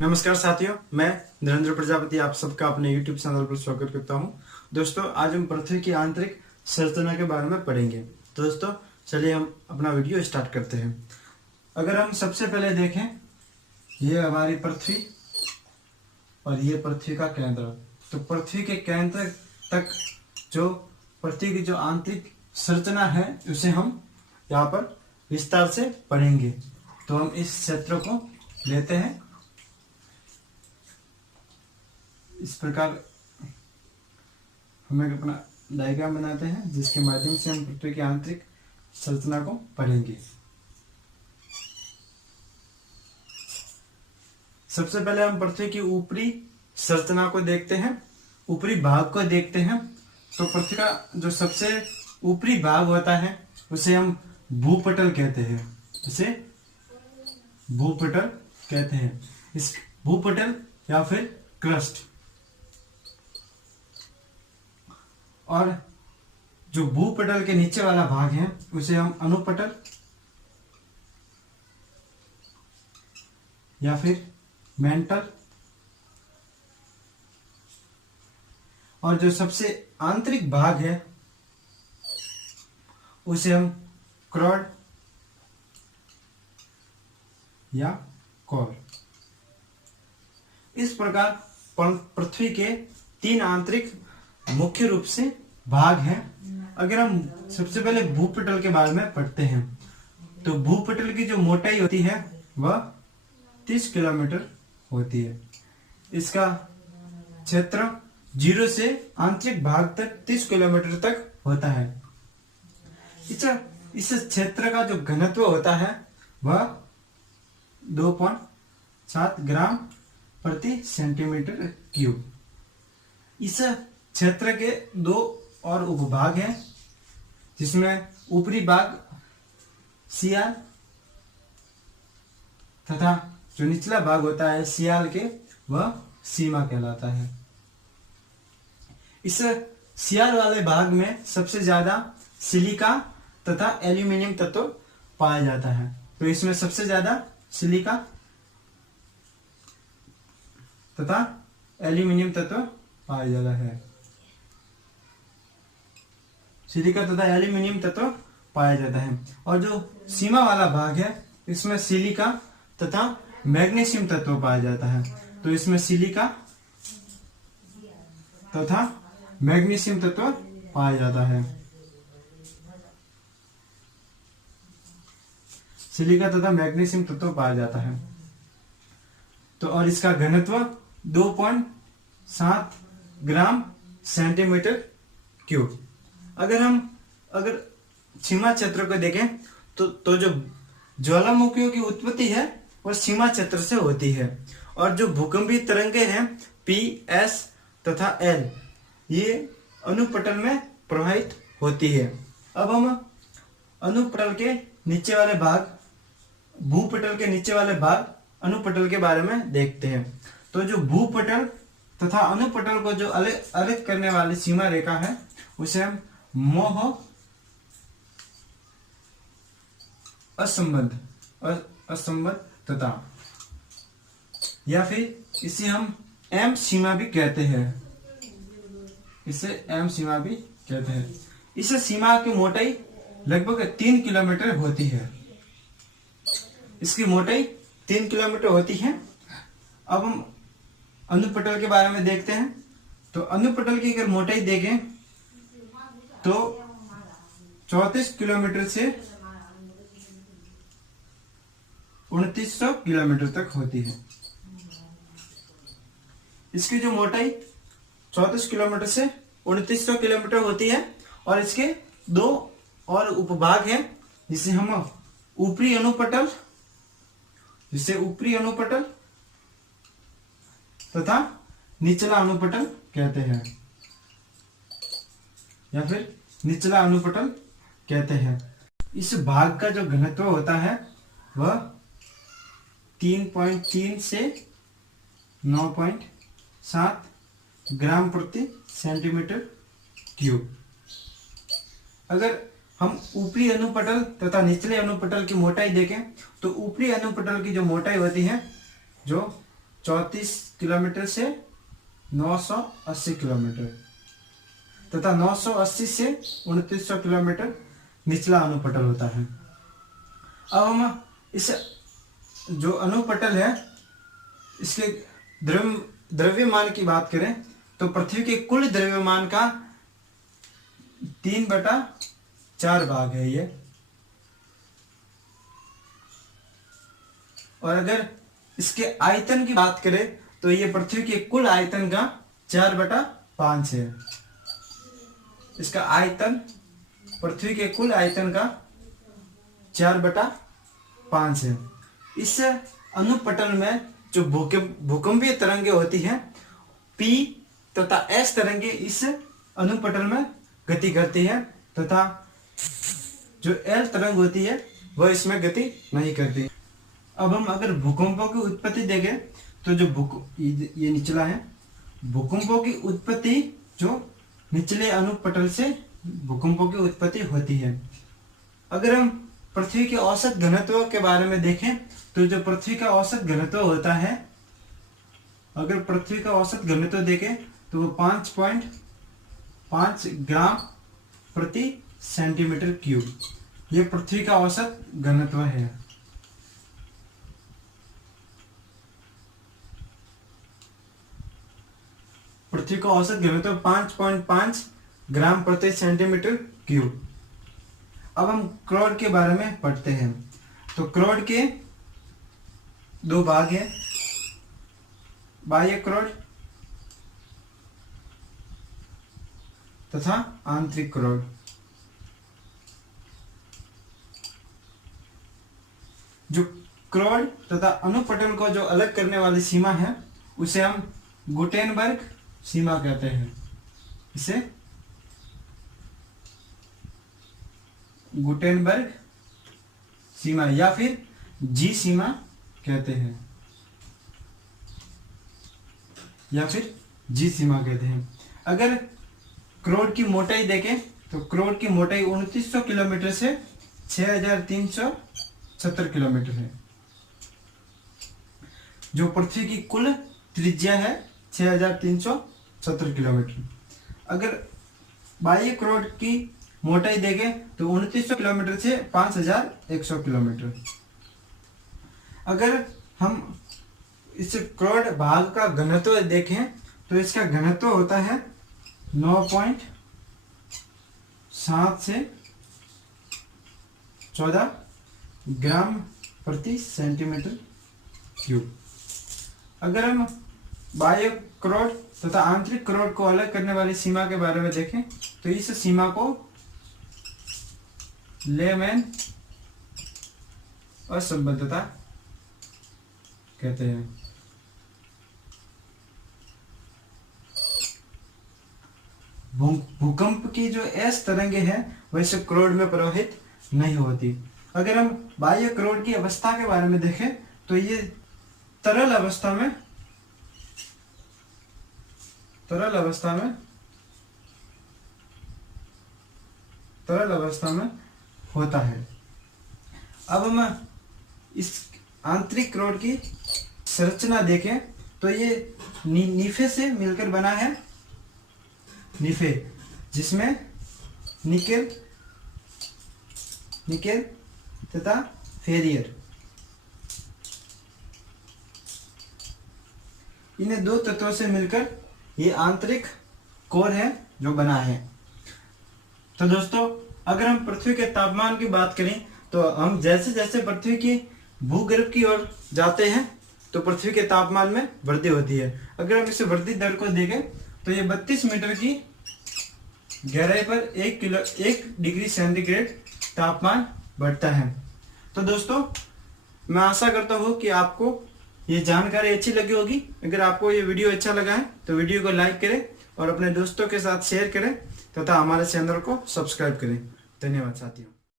नमस्कार साथियों, मैं नरेंद्र प्रजापति आप सबका अपने YouTube चैनल पर स्वागत करता हूं। दोस्तों, आज हम पृथ्वी की आंतरिक संरचना के बारे में पढ़ेंगे। तो दोस्तों, चलिए हम अपना वीडियो स्टार्ट करते हैं। अगर हम सबसे पहले देखें, ये हमारी पृथ्वी और ये पृथ्वी का केंद्र। तो पृथ्वी के केंद्र तक जो पृथ्वी की जो आंतरिक संरचना है उसे हम यहाँ पर विस्तार से पढ़ेंगे। तो हम इस क्षेत्र को लेते हैं, इस प्रकार हम एक अपना डायग्राम बनाते हैं जिसके माध्यम से हम पृथ्वी की आंतरिक संरचना को पढ़ेंगे। सबसे पहले हम पृथ्वी की ऊपरी संरचना को देखते हैं, ऊपरी भाग को देखते हैं। तो पृथ्वी का जो सबसे ऊपरी भाग होता है उसे हम भूपटल कहते हैं, उसे भूपटल कहते हैं। इस भूपटल या फिर क्रस्ट, और जो भूपटल के नीचे वाला भाग है उसे हम अनुपटल या फिर मेंटल, और जो सबसे आंतरिक भाग है उसे हम क्रोड या कोर। इस प्रकार पृथ्वी के तीन आंतरिक मुख्य रूप से भाग हैं। अगर हम सबसे पहले भूपटल के बारे में पढ़ते हैं तो भूपटल की जो मोटाई होती है वह 30 किलोमीटर होती है। इसका क्षेत्र 0 से आंतरिक भाग तक 30 किलोमीटर तक होता है। इस क्षेत्र का जो घनत्व होता है वह 2.7 ग्राम प्रति सेंटीमीटर क्यूब। इस क्षेत्र के दो और उपभाग हैं, जिसमें ऊपरी भाग सियाल तथा जो निचला भाग होता है सियाल के वह सीमा कहलाता है। इस सियाल वाले भाग में सबसे ज्यादा सिलिका तथा एल्यूमिनियम तत्व पाया जाता है। तो इसमें सबसे ज्यादा सिलिका तथा एल्यूमिनियम तत्व पाया जाता है। सिलिका तथा एल्यूमिनियम तत्व पाया जाता है। और जो सीमा वाला भाग है इसमें सिलिका तथा मैग्नीशियम तत्व पाया जाता है। तो इसमें सिलिका तथा मैग्नीशियम तत्व पाया जाता है। सिलिका तथा मैग्नीशियम तत्व पाया जाता है। तो और इसका घनत्व 2.7 ग्राम सेंटीमीटर क्यूब। अगर सीमा क्षेत्र को देखें तो जो ज्वालामुखियों की उत्पत्ति है वह सीमा क्षेत्र से होती है, और जो भूकंपीय तरंगे हैं P, S तथा L ये अनुपटल में प्रवाहित होती है। अब हम अनुपटल के नीचे वाले भाग, भूपटल के नीचे वाले भाग अनुपटल के बारे में देखते हैं। तो जो भूपटल तथा अनुपटल को जो अलग करने वाली सीमा रेखा है उसे हम मोह असंबद्धता या फिर इसे हम एम सीमा भी कहते हैं। इसे एम सीमा भी कहते हैं। इस सीमा की मोटाई लगभग 3 किलोमीटर होती है। इसकी मोटाई 3 किलोमीटर होती है। अब हम अनुपटल के बारे में देखते हैं। तो अनुपटल की अगर मोटाई देखें तो 34 किलोमीटर से 2900 किलोमीटर तक होती है। इसकी जो मोटाई 34 किलोमीटर से 2900 किलोमीटर होती है, और इसके दो और उपभाग हैं जिसे हम ऊपरी अनुपटल तथा निचला अनुपटल कहते हैं, या फिर निचला अनुपटल कहते हैं। इस भाग का जो घनत्व होता है वह 3.3 से 9.7 ग्राम प्रति सेंटीमीटर क्यूब। अगर हम ऊपरी अनुपटल तथा निचले अनुपटल की मोटाई देखें तो ऊपरी अनुपटल की जो मोटाई होती है जो 34 किलोमीटर से 980 किलोमीटर तथा 980 से 2900 किलोमीटर निचला अनुपटल होता है। अब हम इस जो अनुपटल है इसके द्रव्यमान की बात करें तो पृथ्वी के कुल द्रव्यमान का 3/4 भाग है ये। और अगर इसके आयतन की बात करें तो ये पृथ्वी के कुल आयतन का 4/5 है। इसका आयतन पृथ्वी के कुल आयतन का 4/5 है। इस अनुपटल में जो भूकंपीय तरंगे होती हैं P तथा S तरंगे इस अनुपटल में गति करती है तथा जो L तरंग होती है वह इसमें गति नहीं करती। अब हम अगर भूकंपों की उत्पत्ति देखें तो जो ये निचला है, भूकंपों की उत्पत्ति जो निचले अनुपटल से भूकंपों की उत्पत्ति होती है। अगर हम पृथ्वी के औसत घनत्व के बारे में देखें तो जो पृथ्वी का औसत घनत्व होता है, अगर पृथ्वी का औसत घनत्व देखें तो वो 5.5 ग्राम प्रति सेंटीमीटर क्यूब, ये पृथ्वी का औसत घनत्व है। पृथ्वी का औसत घनत्व 5.5 ग्राम प्रति सेंटीमीटर क्यूब। अब हम क्रोड के बारे में पढ़ते हैं। तो क्रोड के दो भाग हैं, बाह्य क्रोड तथा आंतरिक क्रोड। जो क्रोड तथा अनुपटल को जो अलग करने वाली सीमा है उसे हम गुटेनबर्ग सीमा कहते हैं। इसे गुटेनबर्ग सीमा या फिर जी सीमा कहते हैं, या फिर जी सीमा कहते हैं। अगर क्रोड की मोटाई देखें तो क्रोड की मोटाई 2900 किलोमीटर से 6370 किलोमीटर है। जो पृथ्वी की कुल त्रिज्या है 6370 किलोमीटर। अगर बाह्य क्रोड की मोटाई देखें तो 2900 किलोमीटर से 5100 किलोमीटर। अगर हम इस क्रोड भाग का घनत्व देखें तो इसका घनत्व होता है 9.7 से 14 ग्राम प्रति सेंटीमीटर क्यूब। अगर हम बाह्य क्रोड तथा आंतरिक क्रोड को अलग करने वाली सीमा के बारे में देखें तो इस सीमा को लेमैन असंबद्धता कहते हैं। भूकंप की जो एस तरंगे हैं वैसे क्रोड में प्रवाहित नहीं होती। अगर हम बाह्य क्रोड की अवस्था के बारे में देखें तो ये तरल अवस्था में होता है। अब हम इस आंतरिक क्रोड की संरचना देखें तो ये निफे से मिलकर बना है। निफे जिसमें निकेल तथा फेरियर, इन्हें दो तत्वों से मिलकर ये आंतरिक कोर है जो बना है। तो दोस्तों अगर हम पृथ्वी के तापमान की बात करें तो हम जैसे जैसे पृथ्वी की भूगर्भ की ओर जाते हैं तो पृथ्वी के तापमान में वृद्धि होती है। अगर हम इस वृद्धि दर को देखें तो ये 32 मीटर की गहराई पर 1 डिग्री सेंटीग्रेड तापमान बढ़ता है। तो दोस्तों मैं आशा करता हूँ कि आपको ये जानकारी अच्छी लगी होगी। अगर आपको ये वीडियो अच्छा लगा है तो वीडियो को लाइक करें और अपने दोस्तों के साथ शेयर करें तथा हमारे चैनल को सब्सक्राइब करें। धन्यवाद साथियों।